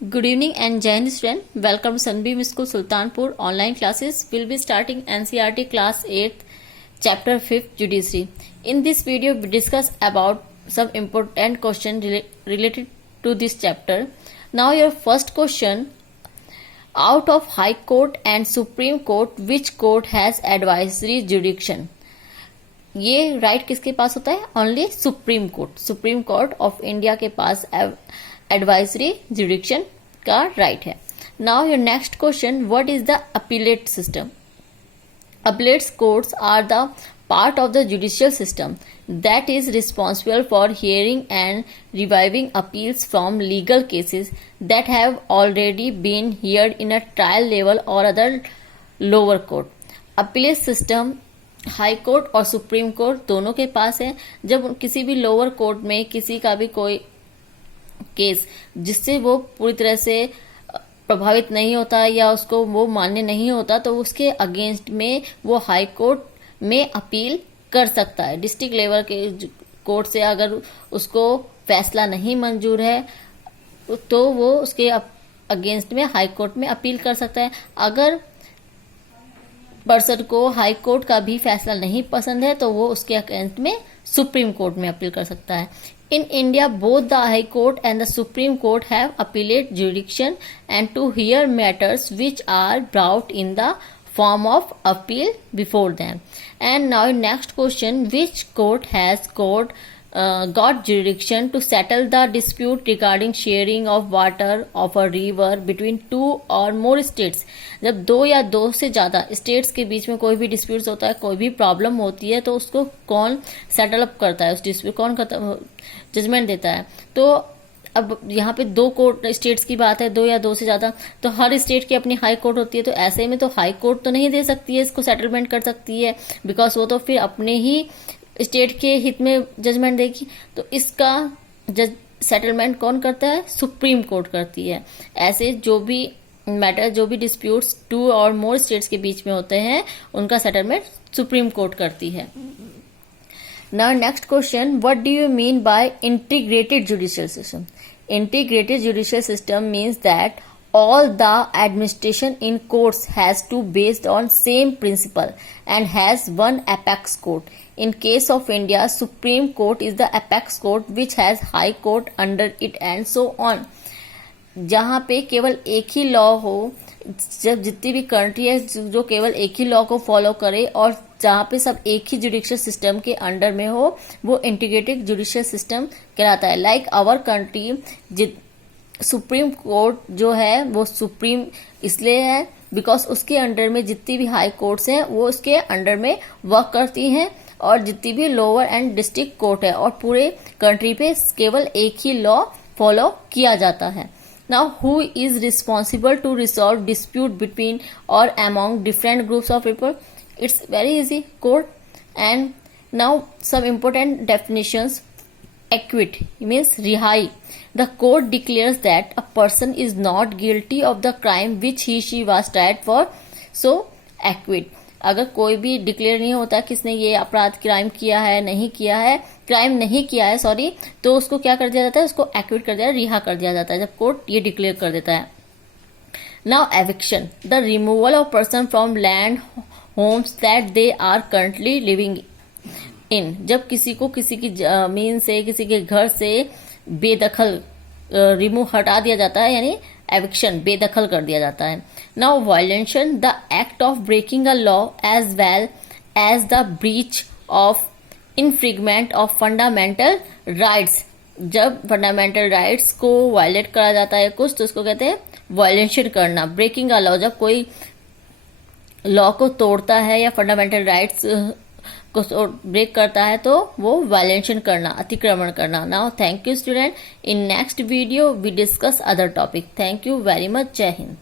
Good evening and Jai Hind student. Welcome to Sunbeam School Sultanpur. Online classes will be starting NCERT class 8th chapter 5th judiciary. In this video we discuss about some important question related to this chapter. Now your first question, out of High Court and Supreme Court which court has advisory jurisdiction? ये right किसके पास होता है? Only supreme court. Supreme court of India के पास advisory jurisdiction का right है. Now your next question, what is the appellate system? Appellates courts are the part of the judicial system that is responsible for hearing and reviewing appeals from legal cases that have already been heard in a trial level or other lower court. Appellate system high court और supreme court दोनों के पास है. जब किसी भी lower court में किसी का भी कोई केस जिससे वो पूरी तरह से प्रभावित नहीं होता या उसको वो मान्य नहीं होता तो उसके अगेंस्ट में वो हाई कोर्ट में अपील कर सकता है. डिस्ट्रिक्ट लेवल के कोर्ट से अगर उसको फैसला नहीं मंजूर है तो वो उसके अगेंस्ट में हाई कोर्ट में अपील कर सकता है. अगर पर्सन को हाई कोर्ट का भी फैसला नहीं पसंद है तो वो उसके अगेंस्ट में सुप्रीम कोर्ट में अपील कर सकता है. In India both the high court and the supreme court have appellate jurisdiction and to hear matters which are brought in the form of appeal before them. And now next question, which court has got jurisdiction to settle the dispute regarding sharing of water of a river between two or more states? जब दो या दो से ज्यादा states के बीच में कोई भी डिस्प्यूट होता है, कोई भी प्रॉब्लम होती है तो उसको कौन सेटल अप करता है, उस डिस्प्यूट कौन जजमेंट देता है? तो अब यहाँ पे दो कोर्ट स्टेट्स की बात है, दो या दो से ज्यादा, तो हर स्टेट की अपनी हाई कोर्ट होती है. तो ऐसे में तो हाई कोर्ट तो नहीं दे सकती है, इसको सेटलमेंट कर सकती है बिकॉज वो तो फिर अपने ही स्टेट के हित में जजमेंट देगी. तो इसका सेटलमेंट कौन करता है? सुप्रीम कोर्ट करती है. ऐसे जो भी मैटर, जो भी डिस्प्यूट्स टू और मोर स्टेट्स के बीच में होते हैं उनका सेटलमेंट सुप्रीम कोर्ट करती है. Now next question, what do you mean by integrated judicial system? Integrated judicial system means that all the administration in courts has to based on same principle and has one apex court. In case of India, Supreme Court is the apex court which has High Court under it and so on. जहाँ पे केवल एक ही law हो, जब जितनी भी country है जो केवल एक ही लॉ को फॉलो करे और जहाँ पे सब एक ही जुडिशियल सिस्टम के अंडर में हो, वो इंटीग्रेटेड जुडिशियल सिस्टम कहलाता है. Like our country, supreme court जो है वो सुप्रीम इसलिए है बिकॉज उसके अंडर में जितनी भी हाई कोर्ट्स हैं वो उसके अंडर में वर्क करती हैं और जितनी भी लोअर एंड डिस्ट्रिक्ट कोर्ट है और पूरे कंट्री पे केवल एक ही लॉ फॉलो किया जाता है. Now, who is responsible to resolve dispute between or among different groups of people? It's very easy, court. And now some important definitions. Acquit means rihai. The court declares that a person is not guilty of the crime which she was tried for. So, acquit. अगर कोई भी declare नहीं होता किसने ये अपराध crime किया है, नहीं किया है, क्राइम नहीं किया है सॉरी, तो उसको क्या कर दिया जाता है? उसको एक्विट कर दिया, रिहा कर दिया जाता है जब कोर्ट ये डिक्लेयर कर देता है. Now eviction, the removal of person from land homes that they are currently living in. जब किसी को किसी की जमीन से, किसी के घर से बेदखल रिमूव हटा दिया जाता है, यानी एविक्शन, बेदखल कर दिया जाता है. Now violation, the act of breaking a law as well as the breach of infringement of fundamental rights. जब फंडामेंटल राइट्स को वायलेट करा जाता है कुछ तो उसको कहते हैं वायलेशन करना. ब्रेकिंग अ लॉ, जब कोई लॉ को तोड़ता है या फंडामेंटल राइट्स को ब्रेक करता है तो वो वायलेशन करना, अतिक्रमण करना. Now thank you student. In next video we discuss other topic. Thank you very much. जय हिंद.